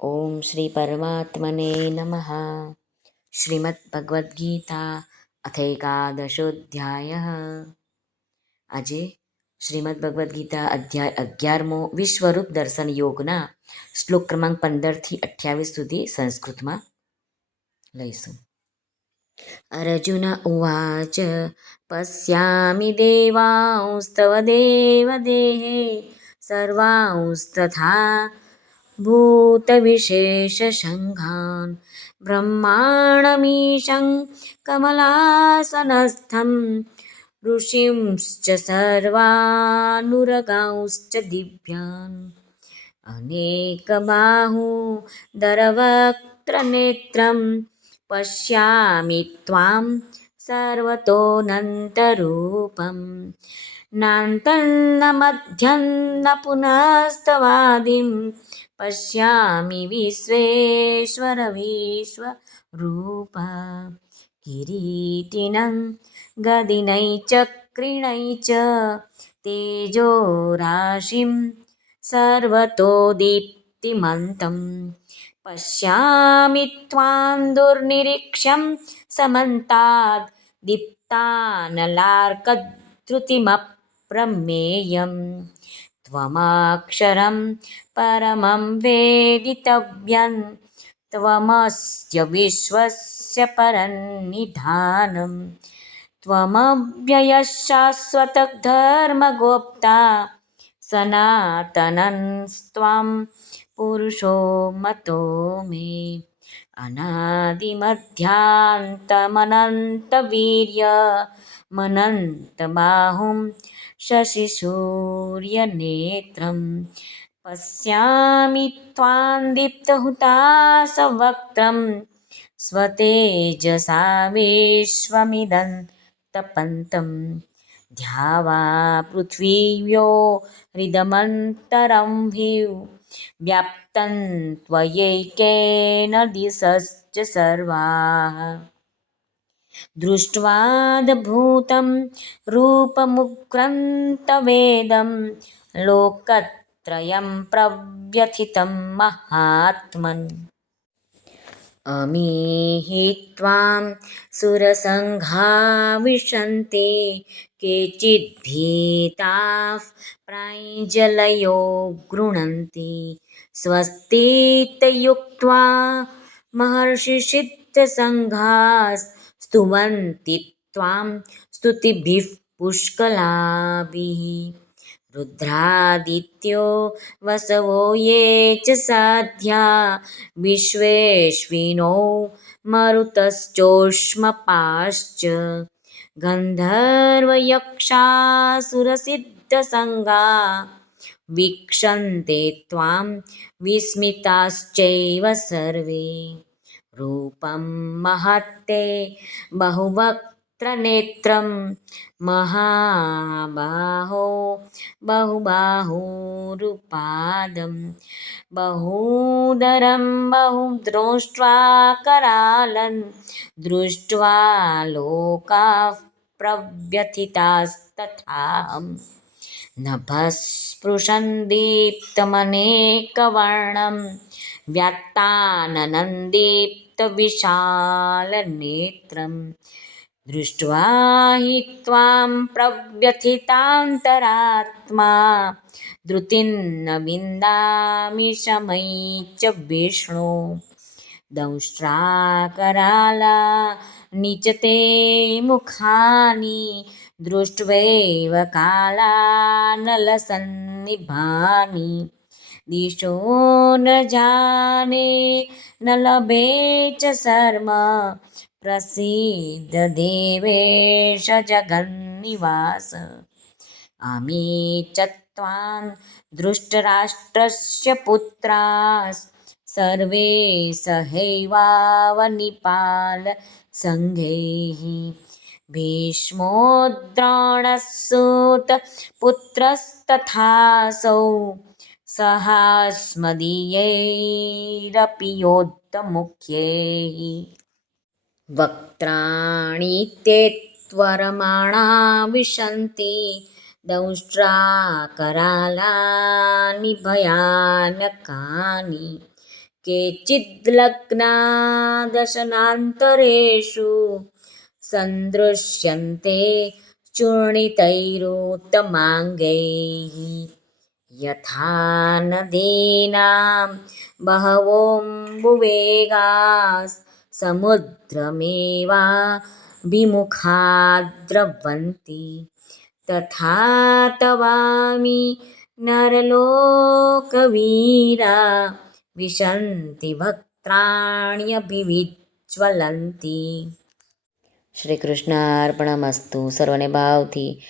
ઓમ શ્રી પરમાત્મને નમઃ શ્રીમદ ભગવદ્ ગીતા અથ આજે શ્રીમદ ભગવદ્ ગીતા અધ્યાય અગિયારમો વિશ્વરૂપ દર્શન યોગના શ્લોક ક્રમાંક પંદરથી અઠ્યાવીસ સુધી સંસ્કૃતમાં લઈશું અર્જુન ઉવાચ પશ્યામિ દેવાંસ્તવ દેવ દેવદેહે સર્વાંસ્તથા भूतविशेषशङ्घान् ब्रह्माणमीशं कमलासनस्थं ऋषिंश्च सर्वानुरगांश्च दिव्यान्। अनेकबाहुदरवक्त्रनेत्रं पश्यामि त्वां सर्वतोऽनन्तरूपं। नान्तन्न मध्यन्न पुनस्तवादिं पश्यामि विश्वेश्वर विश्वरूप किरीटिनं गदिनै चक्रिणै च तेजोराशिं सर्वतो दीप्तिमन्तं। पश्यामि त्वां दुर्निरीक्ष्यं समन्ताद् दीप्तानलार्कधृतिमप्रमेयम् त्वमक्षरं परमं वेदितव्यं त्वमस्य विश्वस्य परन्निधानं त्वमव्ययः शाश्वतधर्मगोप्ता सनातनस्त्वं पुरुषो मतो मे अनादिमध्यान्तमनन्तवीर्यमनन्तबाहुं शशिसूर्यनेत्रं पश्यामि त्वां दीप्तहुतासवक्त्रं स्वतेजसा विश्वमिदं तपन्तं। ध्यावा पृथिव्यो हृदमन्तरं हि व्याप्तं त्वयैकेन दिशश्च सर्वाः। दृष्ट्वाद्भूतं रूपमुग्रन्तवेदं लोकत्रयं प्रव्यथितं महात्मन्। अमीहि त्वां सुरसङ्घा विशन्ति केचिद्भीताः प्राञ्जलयो गृह्णन्ति। स्वस्तीत्ययुक्त्वा महर्षिसिद्धसङ्घास्तुवन्ति त्वां स्तुतिभिः पुष्कलाभिः। रुद्रादित्यो वसवो ये च साध्या विश्वेश्विनो मरुतश्चोष्मपाश्च। गन्धर्वयक्षासुरसिद्धसङ्गा, वीक्षन्ते त्वां विस्मिताश्चैव सर्वे। रूपं महत्ते बहुवक्त्रनेत्रं महाबाहो बहुबाहुरुपादं बहूदरं बहुद्रोष्ट्वाकरालं दृष्ट्वा लोकाः प्रव्यथितास्तथाहम् नभःस्पृशन् दीप्तमनेकवर्णं व्यात्ताननन्दीप्तविशालनेत्रं दृष्ट्वा हि त्वां प्रव्यथितान्तरात्मा धृतिं न विन्दामि शमै च विष्णु दंष्ट्राकरालानि च ते मुखानि दृष्ट्वैव कालानलसन्निभानि दिशो न जाने न लभे च शर्म प्रसीद देवेश जगन्निवास। अमी च त्वां धृष्टराष्ट्रस्य पुत्रास्, सर्वे सहैवावनिपालसङ्घैः भीष्मो द्रोणस्सुतपुत्रस्तथासौ सहास्मदीयैरपि योद्धमुख्यैः वक्त्राणि ते त्वरमाणा विशन्ति दंष्ट्राकरालानि भयानकानि केचिद्लग्ना दशनान्तरेषु सन्दृश्यन्ते चूर्णितैरुत्तमाङ्गैः યથા નદીના બહવોમ્બુવેગા સમુદ્રમેવા વિમુખા દ્રવંતી તથા તવામી નરલોકવીરા વિશંતિ ભક્ત્રાણ્યભિવિજ્વલંતી શ્રી કૃષ્ણાર્પણમસ્તુ સર્વને ભાવથી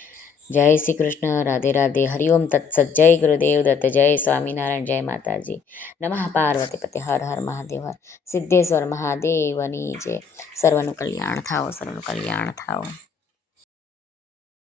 જય શ્રી કૃષ્ણ, રાધે રાધે, હરિઓમ તત્સત, જય ગુરુદેવ દત્ત, જય સ્વામિનારાયણ, જય માતાજી. નમઃ પાર્વતી પતે, હર હર મહાદેવ, હર સિદ્ધેશ્વર મહાદેવની જય. સર્વનું કલ્યાણ થાઓ, સર્વનું કલ્યાણ થાઓ.